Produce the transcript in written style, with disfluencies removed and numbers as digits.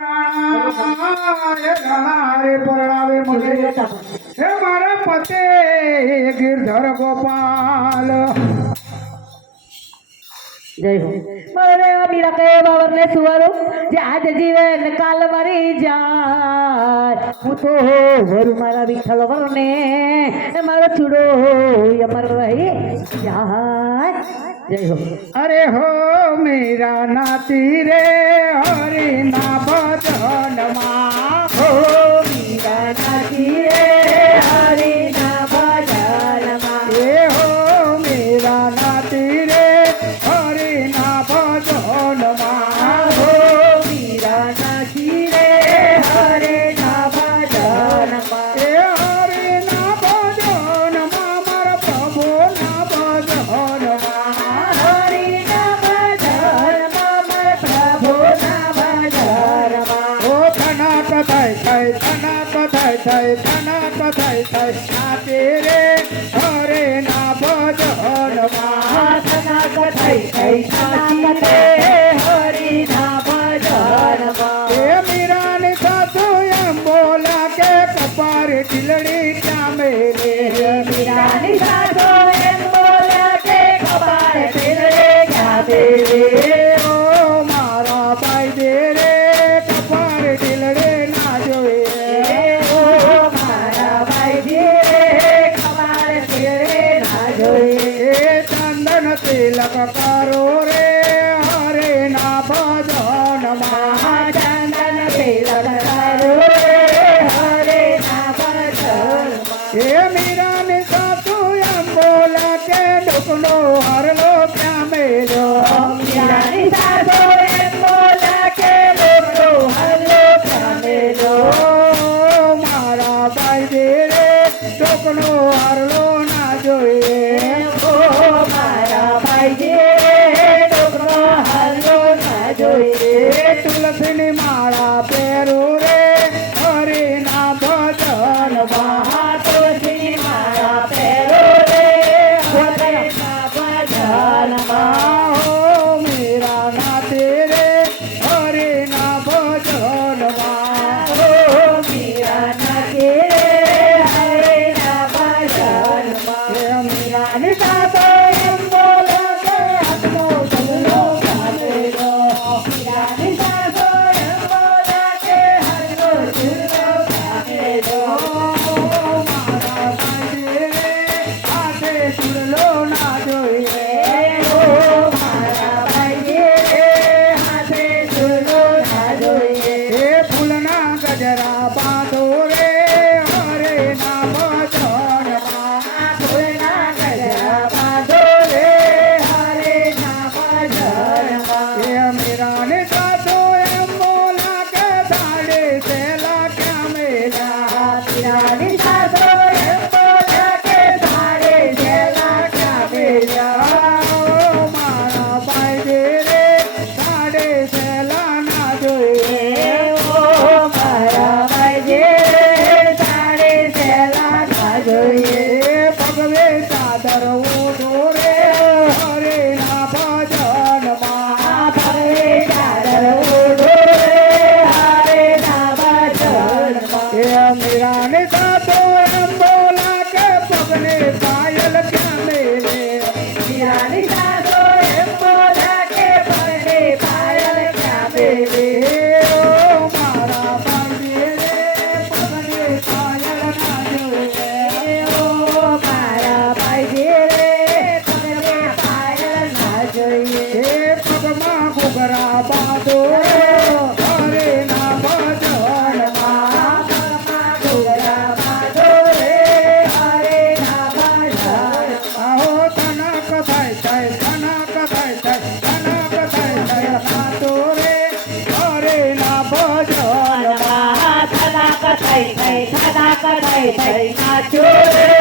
हे मारा पते गिरधर गोपाल जय हो मारे मीरा के बाबर ने सुवारो जे आज जीवन काल मरी जाय હું તો વરુ મારા વિઠ્ઠલ વરને મારો ચૂડો અમર રહી જાય જય હો अरे हो मेरा नाती रे हरि ना भजन मा હો મીરા નાથી રે હરિ ના ભજન માં ए हो मेरा नाती रे हरि ना भजन मा હો મીરા નાથી રે હરિ ના ભજન માં ए हरि ना भजन मा मारा प्रभु ना भजन मा હરિ ના ભજન માં મારા પ્રભુ ના ભજન માં ओ थना कथाय थाय थना कथाय थाय थना कथाय थाय नाती रे हरि ना भजन मा આસના કથાઈ કઈ નાતી રે હરિ ના ભજન માં ए मीरा ने सासू एम बोला के कपार ढीलड़ी क्या मेरे મીરાની સાધો એમ બોલ્યા કે કપાળ ફેરવે ક્યાં દેવે ओ मारा भाई दे रे कपार ढीलड़े ना जोए ઓ મારા ભાઈજી રે કપાળ ફેરવે ના જોઈએ ए चंदन तिलक करो रे हरे ना भजन मा ચંદન તિલક કરો રે હરે ના ભજન માં ए मीरा ने सासू एम बोला के ढुकलो हरलो क्या मेलो મીરાની સાધો એમ બોલ્યા કે લોકો હલ્લો ચાલેલો ओ मारा भाई दे रे ढुकलो हरलो ना जोए ઓ મારા ભાઈજી ડોકરો હલ્લો ના જોઈએ ए तुलसी माला पेरू रे हरि ना भजन मा તુલસી મારા પેરો રે હરે ના ભજન માં हो मेरा नाते रे हरि ना भजन मा ઓ મીરા નાખે હરે ના ભજન માં ए મીરાની સાતો એમ બોલો કે હાથનો ચલ્લો ચાલેલો મીરાની સાતો એમ બોલો કે હાથનો ચલ્લો ચાલેલો मारा भाई दे रे हाथे सुरलो ना जोए ઓ મારા ભાઈએ હાથે ચૂલો ના જોઈએ ए फूलना गजरा बांधो रे हरे ना भजन मा ફૂલના ગજરા બાંધો રે હરે ના ભજન માં ए मेरा ने सासू एम बोला के धाड़े सेला क्या मेला મીરાની સાતો એમ બોલ્યા કે ધારે જેલા ક્યાં मेला ओ मारा भाई दे रे धाड़े सेला ना जोए ઓ મારા ભાઈએ ધારે જેલા ના જોઈએ ए भगवे चादर ओढ़ो रे हरे ना भजन मा ભરે ચાદર ઓઢો રે હરે ના ભજન માં ए मेरा ने सासू एम बोला के पगले पायल क्या मेरे મીરાની સાતો એમ બોલ્યા કે પરણે પાયલ ક્યાં દેવે ओ मारा भाई रे पगले पायल ना जोए ઓ મારા ભાઈજી રે પરણે પાયલ ના જોઈએ ए पगमा घुघरा बांधो रे हरे ना भजन मा ડોગરા બાંધો રે હરે ના ભજન आहो तना कथाय थाय तना कथाय थाय तना कथाय थाय बांधो रे हरे ना भजन मा થના કથાઈ થઈ નાચો રે